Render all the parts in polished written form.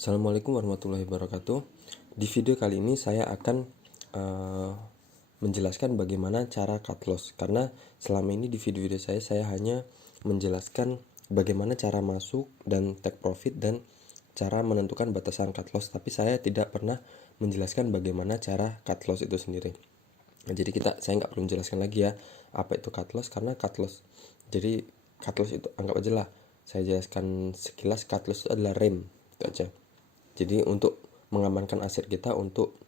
Assalamualaikum warahmatullahi wabarakatuh. Di video kali ini saya akan menjelaskan bagaimana cara cut loss. Karena selama ini di video-video saya hanya menjelaskan bagaimana cara masuk dan take profit dan cara menentukan batasan cut loss. Tapi saya tidak pernah menjelaskan bagaimana cara cut loss itu sendiri. Nah, jadi saya nggak perlu menjelaskan lagi ya apa itu cut loss, karena cut loss. Jadi cut loss itu anggap aja lah saya jelaskan sekilas. Cut loss itu adalah rem, itu aja. Jadi untuk mengamankan aset kita untuk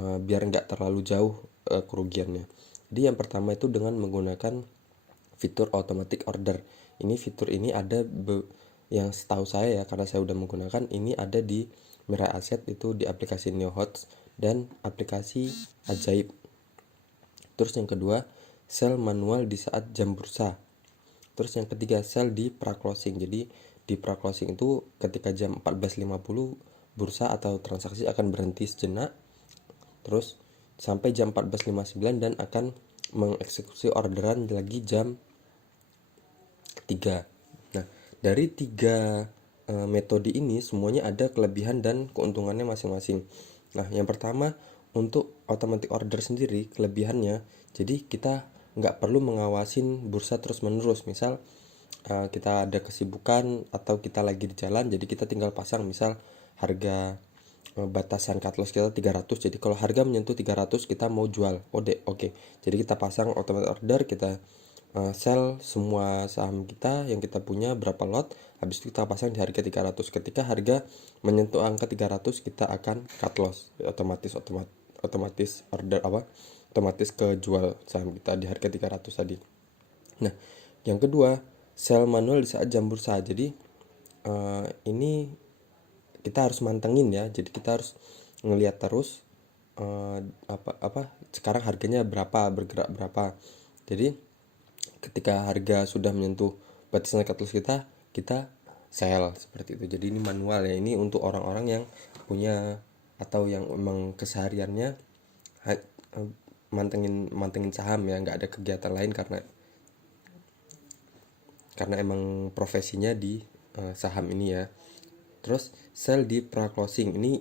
biar nggak terlalu jauh kerugiannya. Jadi yang pertama itu dengan menggunakan fitur automatic order. Fitur ini ada yang setahu saya ya, karena saya udah menggunakan ini, ada di Mirai Aset, itu di aplikasi NeoHots dan aplikasi Ajaib. Terus yang kedua, sell manual di saat jam bursa. Terus yang ketiga, sell di pra-closing. Jadi di pra-closing itu ketika jam 14.50 bursa atau transaksi akan berhenti sejenak, terus sampai jam 14.59 dan akan mengeksekusi orderan lagi jam 3. Nah, dari tiga metode ini semuanya ada kelebihan dan keuntungannya masing-masing. Nah, yang pertama, untuk automatic order sendiri kelebihannya, jadi kita nggak perlu mengawasin bursa terus-menerus. Misal kita ada kesibukan atau kita lagi di jalan, jadi kita tinggal pasang misal harga batasan cut loss kita 300. Jadi kalau harga menyentuh 300 kita mau jual. Oke. Jadi kita pasang automatic order, kita sell semua saham kita yang kita punya berapa lot, habis itu kita pasang di harga 300. Ketika harga menyentuh angka 300 kita akan cut loss, otomatis order otomatis kejual saham kita di harga 300 tadi. Nah, yang kedua, sell manual di saat jam bursa. Jadi ini kita harus mantengin ya. Jadi kita harus ngelihat terus sekarang harganya berapa, bergerak berapa. Jadi ketika harga sudah menyentuh batasan cut loss kita sell seperti itu. Jadi ini manual ya. Ini untuk orang-orang yang punya atau yang memang kesehariannya mantengin saham ya, nggak ada kegiatan lain karena emang profesinya di saham ini ya. Terus sell di pra-closing ini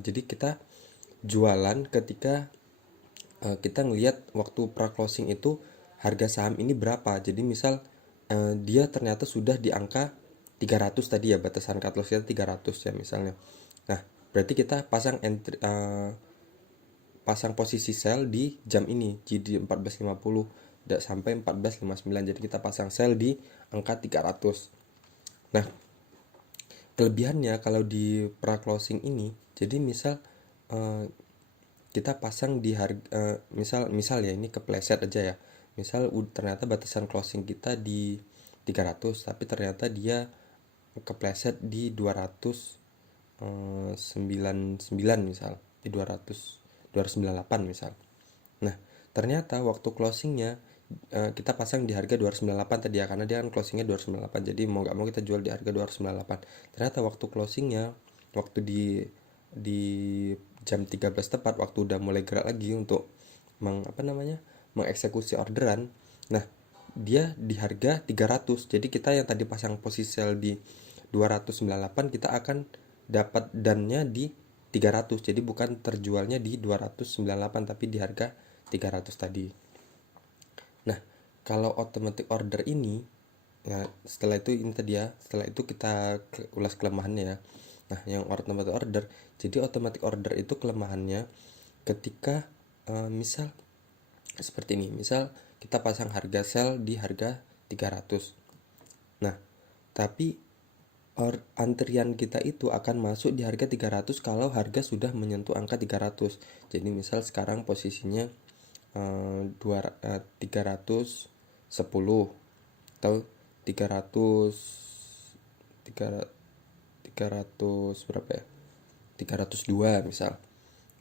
jadi kita jualan ketika kita ngelihat waktu pra-closing itu harga saham ini berapa. Jadi misal dia ternyata sudah di angka 300 tadi ya, batasan cut loss kita 300 ya misalnya. Nah, berarti kita pasang posisi sell di jam ini, jadi 14.50 sampai 14.59. Jadi kita pasang sell di angka 300. Nah, kelebihannya kalau di pra-closing ini, jadi misal kita pasang di harga misal ya, ini kepleset aja ya. Misal ternyata batasan closing kita di 300, tapi ternyata dia kepleset di 299 misal, di 298 misal. Nah, ternyata waktu closingnya kita pasang di harga 298 tadi ya, karena dia kan closingnya 298. Jadi mau nggak mau kita jual di harga 298. Ternyata waktu closingnya, waktu di jam 13 tepat, waktu udah mulai gerak lagi untuk mengeksekusi orderan, nah dia di harga 300. Jadi kita yang tadi pasang posisi sell di 298, kita akan dapat dannya di 300. Jadi bukan terjualnya di 298 tapi di harga 300 tadi. Nah, kalau automatic order ini, nah setelah itu ini tadi ya, setelah itu kita ulas kelemahannya ya. Nah, yang automatic order, jadi automatic order itu kelemahannya ketika misal seperti ini. Misal kita pasang harga sell di harga 300. Nah, tapi antrian kita itu akan masuk di harga 300 kalau harga sudah menyentuh angka 300. Jadi misal sekarang posisinya 310 atau 300 berapa ya? 302 misal.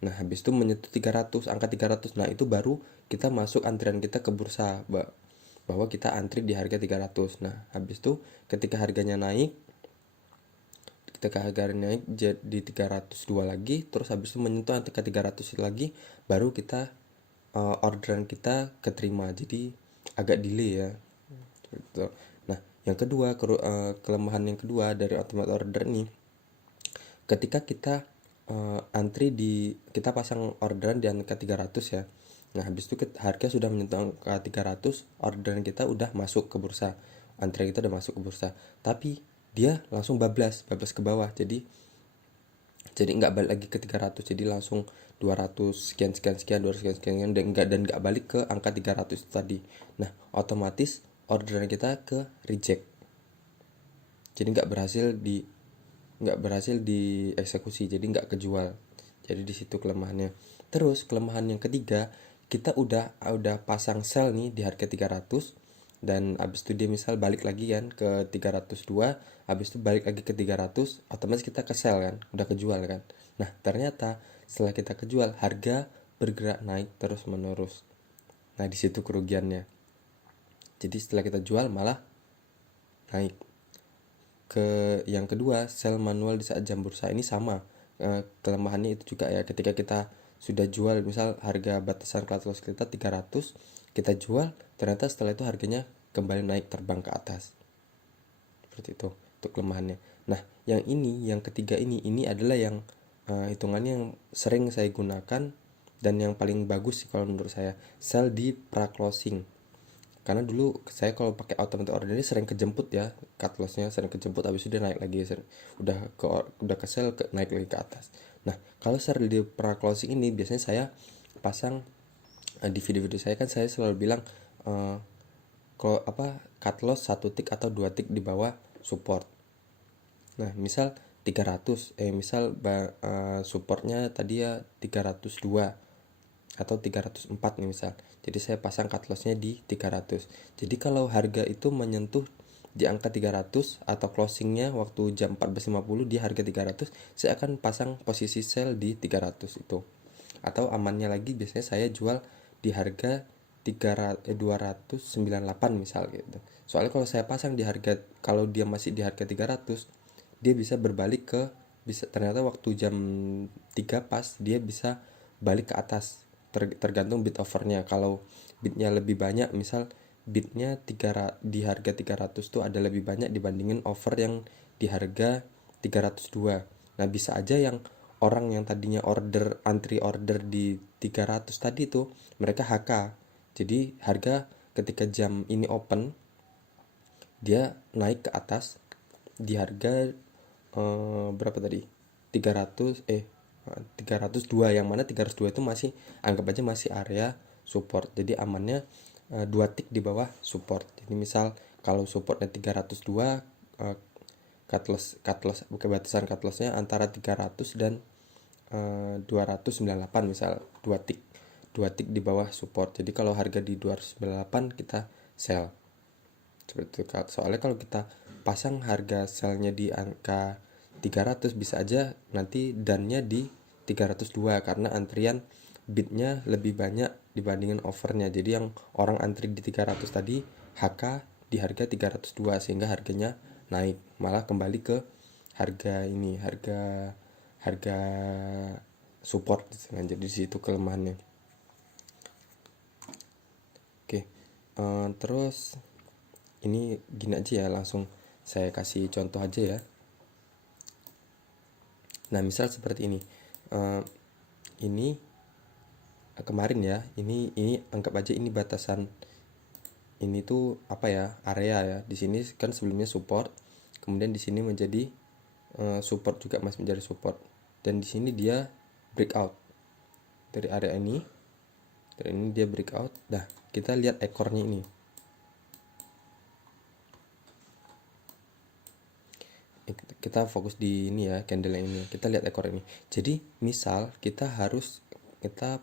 Nah, habis itu menyentuh 300, angka 300. Nah, itu baru kita masuk antrian kita ke bursa, bahwa kita antri di harga 300. Nah, habis itu ketika harganya naik jadi 302 lagi, terus habis itu menyentuh angka 300 lagi, baru kita orderan kita keterima. Jadi agak delay ya. Nah, yang kedua, kelemahan yang kedua dari automatic order ini, ketika kita kita pasang orderan di angka 300 ya. Nah, habis itu harga sudah menyentuh angka 300, orderan kita udah masuk ke bursa. Antrian kita udah masuk ke bursa. Tapi dia langsung bablas ke bawah. Jadi nggak balik lagi ke 300, jadi langsung 200 sekian sekian sekian 200 sekian sekian dan nggak balik ke angka 300 itu tadi. Nah, otomatis orderan kita ke reject. Jadi nggak berhasil dieksekusi, jadi nggak kejual. Jadi di situ kelemahannya. Terus kelemahan yang ketiga, kita udah pasang sell nih di harga 300, dan abis itu dia misal balik lagi kan ke 302, abis itu balik lagi ke 300, otomatis kita ke sell kan, udah kejual kan. Nah, ternyata setelah kita kejual, harga bergerak naik terus menerus. Nah, di situ kerugiannya. Jadi setelah kita jual malah naik. Yang kedua, sell manual di saat jam bursa ini sama. Kelemahannya itu juga ya, ketika kita sudah jual, misal harga batasan cut loss kita 300, kita jual, ternyata setelah itu harganya kembali naik terbang ke atas. Seperti itu kelemahannya. Nah, yang ketiga ini adalah yang hitungannya yang sering saya gunakan dan yang paling bagus sih kalau menurut saya, sell di pra closing. Karena dulu saya kalau pakai automatic order ini sering kejemput ya, cut lossnya sering kejemput, habis itu dia naik lagi, udah ke sell naik lagi ke atas. Nah, kalau sell di pra closing ini biasanya saya pasang di video-video saya kan saya selalu bilang kalau cut loss 1 tick atau 2 tick di bawah support. Nah, misal 300 supportnya tadi ya 302 atau 304 nih misal. Jadi saya pasang cut lossnya di 300. Jadi kalau harga itu menyentuh di angka 300 atau closingnya waktu jam 14.50 di harga 300, saya akan pasang posisi sell di 300 itu. Atau amannya lagi biasanya saya jual di harga 298 misal gitu. Soalnya kalau saya pasang di harga, kalau dia masih di harga 300, dia bisa berbalik ternyata waktu jam 3 pas dia bisa balik ke atas. Tergantung bid overnya. Kalau bidnya lebih banyak, misal bidnya di harga 300 tuh ada lebih banyak dibandingin over yang di harga 302. Nah, bisa aja yang orang yang tadinya antri order di 300 tadi tuh mereka HK. Jadi harga ketika jam ini open dia naik ke atas di harga berapa tadi? 302, yang mana 302 itu masih, anggap aja masih area support. Jadi amannya 2 tick di bawah support. Jadi misal kalau supportnya 302, cut loss bukan batasan cut lossnya antara 300 dan 298 misal, 2 tick di bawah support. Jadi kalau harga di 298 kita sell. Seperti itu. Soalnya kalau kita pasang harga sellnya di angka 300, bisa aja nanti dannya di 302 karena antrian bidnya lebih banyak dibandingin overnya. Jadi yang orang antri di 300 tadi HK di harga 302 sehingga harganya naik, malah kembali ke harga support. Nah, jadi di situ kelemahannya. Oke. Terus ini gini aja ya, langsung saya kasih contoh aja ya. Nah, misal seperti ini. Ini kemarin ya, ini anggap aja ini batasan, ini tuh area ya. Di sini kan sebelumnya support, kemudian di sini menjadi support juga, masih menjadi support, dan di sini dia breakout dari area ini. Dari ini dia breakout. Nah, kita lihat ekornya ini. Kita fokus di ini ya, candle ini. Kita lihat ekor ini. Jadi misal kita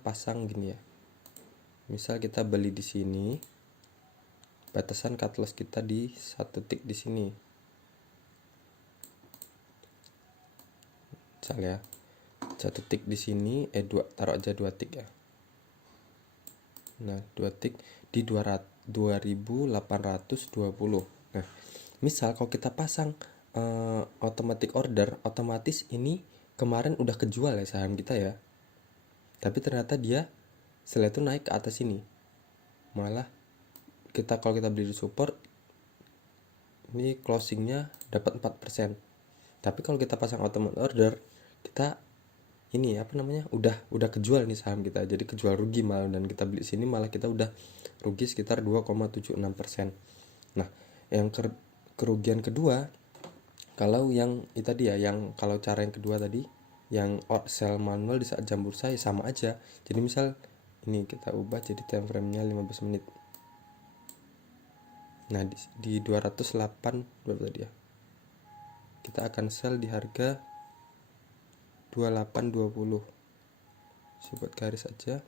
pasang gini ya. Misal kita beli di sini, batasan cut loss kita di 1 tick di sini. Misal ya, 1 tick di sini, taruh aja 2 tick ya. Nah, 2 tick di 2820. Nah, misal kalau kita pasang automatic order, otomatis ini kemarin udah kejual ya saham kita ya, tapi ternyata dia setelah itu naik ke atas ini, malah kalau kita beli di support ini closingnya dapat 4%. Tapi kalau kita pasang automatic order kita ini apa namanya, udah kejual nih saham kita, jadi kejual rugi malah, dan kita beli sini malah kita udah rugi sekitar 2,76%. Nah, yang kerugian kedua, kalau yang itu tadi ya, yang kalau cara yang kedua tadi, yang sell manual di saat jam bursa, ya sama aja. Jadi misal ini kita ubah jadi time frame-nya 15 menit. Nah, di 208 berapa tadi ya? Kita akan sell di harga 2820. Saya buat garis aja.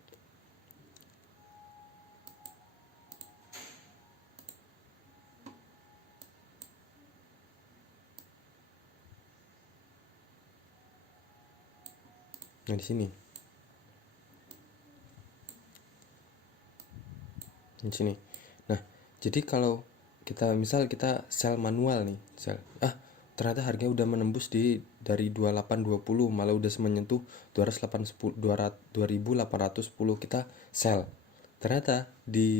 Nah, di sini. Di sini. Nah, jadi kalau kita misal kita sell manual nih, ternyata harganya udah menembus dari 2820, malah udah menyentuh 2810, kita sell. Ternyata di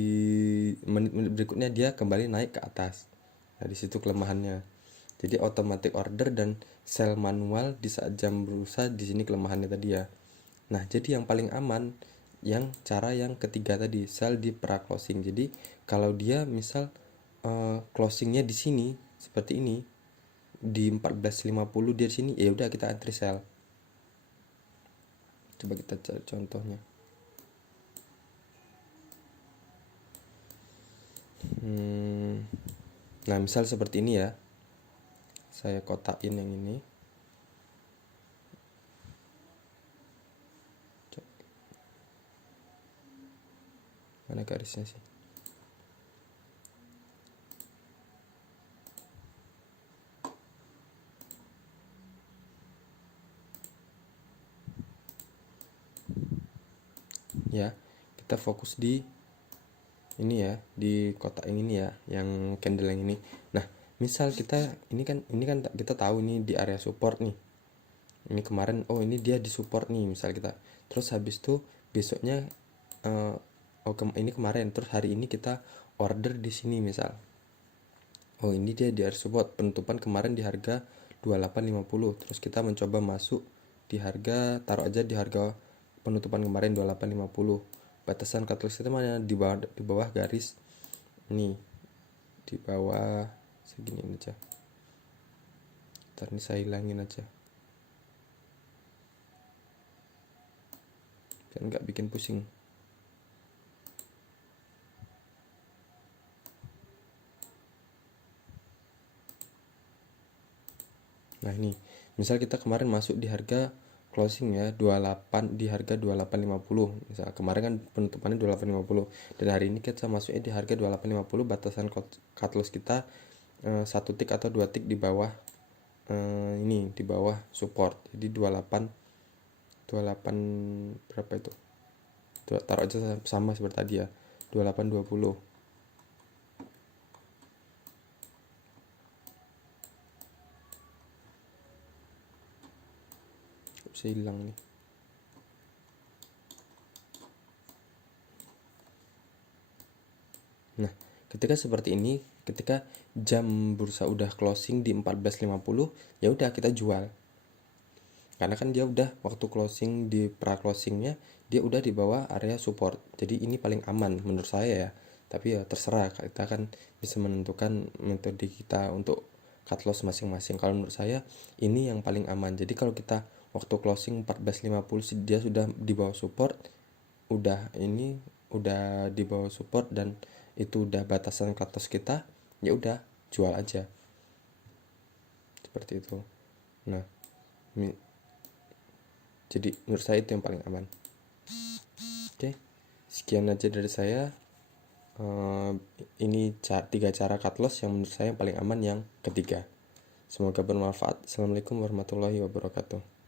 menit-menit berikutnya dia kembali naik ke atas. Nah, di situ kelemahannya. Jadi automatic order dan sell manual di saat jam bursa, di sini kelemahannya tadi ya. Nah, jadi yang paling aman yang cara yang ketiga tadi, sell di pra closing. Jadi kalau dia misal closingnya di sini seperti ini di 14.50, dia di sini, ya udah kita entry sell. Coba kita cari contohnya. Nah, misal seperti ini ya, saya kotakin yang ini. Mana garisnya sih? Ya, kita fokus di ini ya, di kotak yang ini ya, yang candle yang ini. Nah, misal kita ini kan kita tahu ini di area support nih. Ini kemarin, oh ini dia di support nih misal kita. Terus habis itu besoknya ini kemarin, terus hari ini kita order di sini misal. Oh, ini dia di area support, penutupan kemarin di harga 2850. Terus kita mencoba masuk di harga, taruh aja di harga penutupan kemarin 2850. Batasan cut loss kita mana? Di bawah garis ini. Di bawah segini aja. Ntar ini saya hilangin aja. Biar nggak bikin pusing. Nah, ini misal kita kemarin masuk di harga closing ya 28, di harga 2850. Misal kemarin kan penutupannya 2850, dan hari ini kita masuknya di harga 2850. Batasan cut loss kita 1 tick atau 2 tick di bawah ini, di bawah support. Jadi 28 berapa itu? Taruh aja sama seperti tadi ya, 2820. Bisa hilang nih. Nah, ketika seperti ini, ketika jam bursa udah closing di 14.50, ya udah kita jual. Karena kan dia udah waktu closing di pra closingnya dia udah di bawah area support. Jadi ini paling aman menurut saya ya. Tapi ya terserah, kita kan bisa menentukan metode kita untuk cut loss masing-masing. Kalau menurut saya ini yang paling aman. Jadi kalau kita waktu closing 14.50 dia sudah di bawah support, udah di bawah support dan itu udah batasan cut loss kita, ya udah jual aja. Seperti itu. Nah, jadi menurut saya itu yang paling aman. Oke, sekian aja dari saya. Ini 3 cara cut loss yang menurut saya yang paling aman, yang ketiga. Semoga bermanfaat. Assalamualaikum warahmatullahi wabarakatuh.